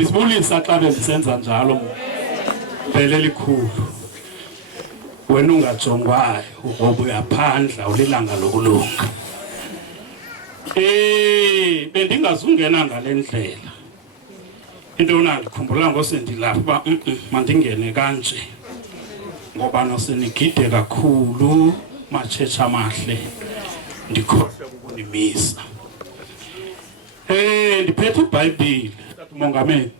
ndisibulisa xa bendisenza njalo vele likhulu wena ungajongwayo ngoba uyaphandla ulilanga lokulunga bendingazungena ngale ndlela into yona ndikhumbula ngosendilapha mandingene kanje ngoba nosenigide kakhulu matshetshi amahle ndikhohle ukunimisa ndiphethe iBhayibhile Mongameli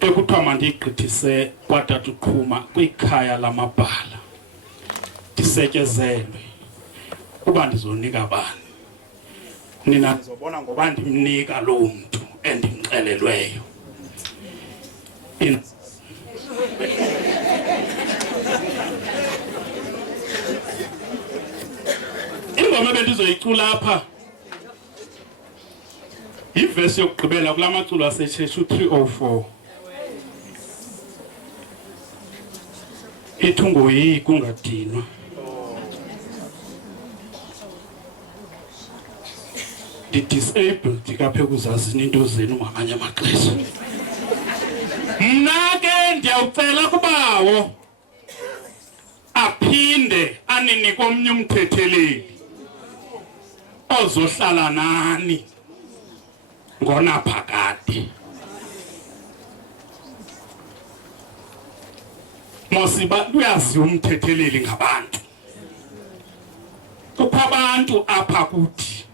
ekuthiwa mandigqithise kwaTata uQhuma kwikhaya lamabhala ndisetyezelwe kuba ndizonika bani nina nizobona ngoba ndimnika lo muntu endimxelelweyo ingoma bendizoyicula apha ivesi yokugqibela kulamaculo aseCheshu 304 ithungo yi kungadinwa disabled kaphe kuzazini into zenu ngamanye amaxesha mna ke ndiyawucela kubawo aphinde aninike omnye umthetheleli ozohlala nani ngona phakade mosiba uyazi umthetheleli ngabantu kukho abantu apha kuthi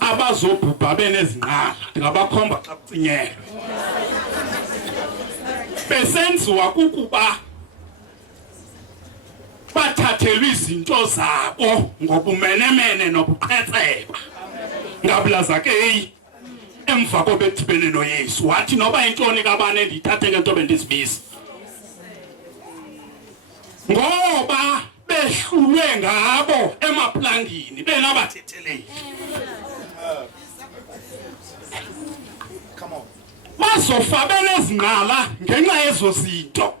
abazobhubha benezinqala ndingabakhomba xa kucinyelwe besenziwa kukuba bathathelwe izinto zabo ngobumenemene nobuqhetseba ngabulaza ke emva kobethibene noYesu wathi noba intoni kabane ndithathe ngento bendizibisa ngoba behlulwe ngabo emaplangini benabathetheleli bazofa benezinqala ngenxa yezo zinto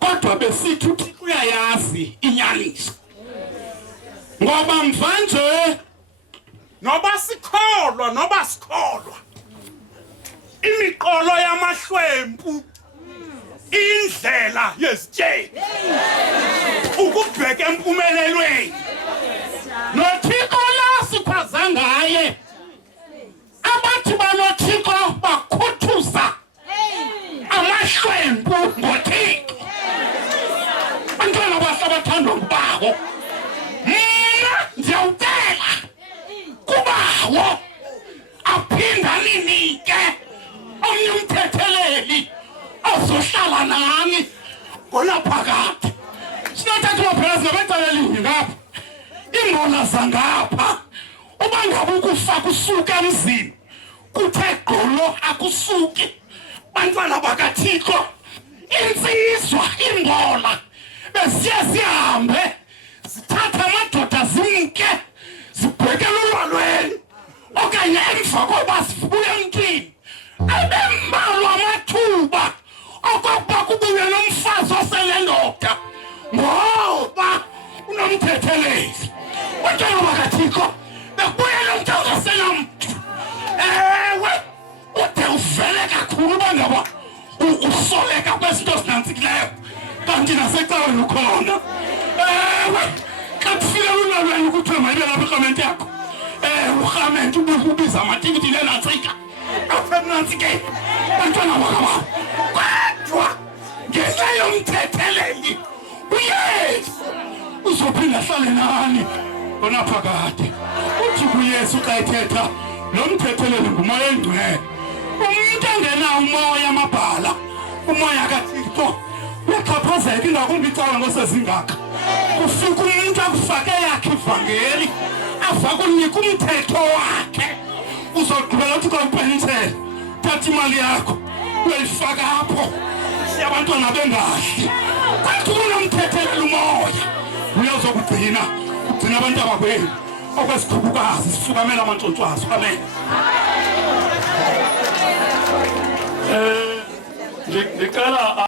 kodwa besithi uThixo uyayazi inyaniso ngoba mvanje noba sikholwa imiqolo yamahlwempu indlela yesitsheni ukubheka empumelelweni noThixo lasikhwaza ngaye abathi banoThixo bakhuthuza amahlwempu ngoThixo bantwana basabathandwa ngubawo mina ndiyawucela kubawo aphinda ninike omnye umthetheleli ozohlala nani ngona phakade sinathatha phela sinabetsaleli ngapha imbola zangapha uba ngabe ukufa kusuka emzini kuthe gqolo akusuki bantwana bakaThixo insizwa imbola besiye sihambe zithatha amadoda zimke zibhekele ulwalweni okanye emva koba sivuye emntwini abembalwa amathuba okokuba kubuye nomfazi oselendoda ngoba unomthetheleli bantwana bakaThixo bekubuye nomntu ongasenamntu ewe ude uvele kakhulu bangaba usoleka kwezinto zinantsikileyo kanti nasecaweni ukhona ewe xa kufika ulwalweni kuthiwe mayibe lapha irhamente yakho urhamente ubiza amatikiti nenantsika apha emnantsikeni bantwana bakaba kodwa ngenxa yomthetheleli uYesu uzophinda ahlale nani khona phakade uthi kuYesu xa ethetha lo mthetheleli ngumoya oyingcwele umuntu engenawo umoya amabhala umoya kaThixo uyachaphazeka ingakumbi icawa ngosezingaka kufika umuntu akufake yakhe ivangeli ava kunika umthetho wakhe uzogqibela uthi kwampenisela thatha imali yakho uyayifaka apho siyabantwana bengahle kanti kunomthethelela umoya uyazokugcina abantu abakwenu okwesikhubukazi sifukamela amantshontshazo amen ngicela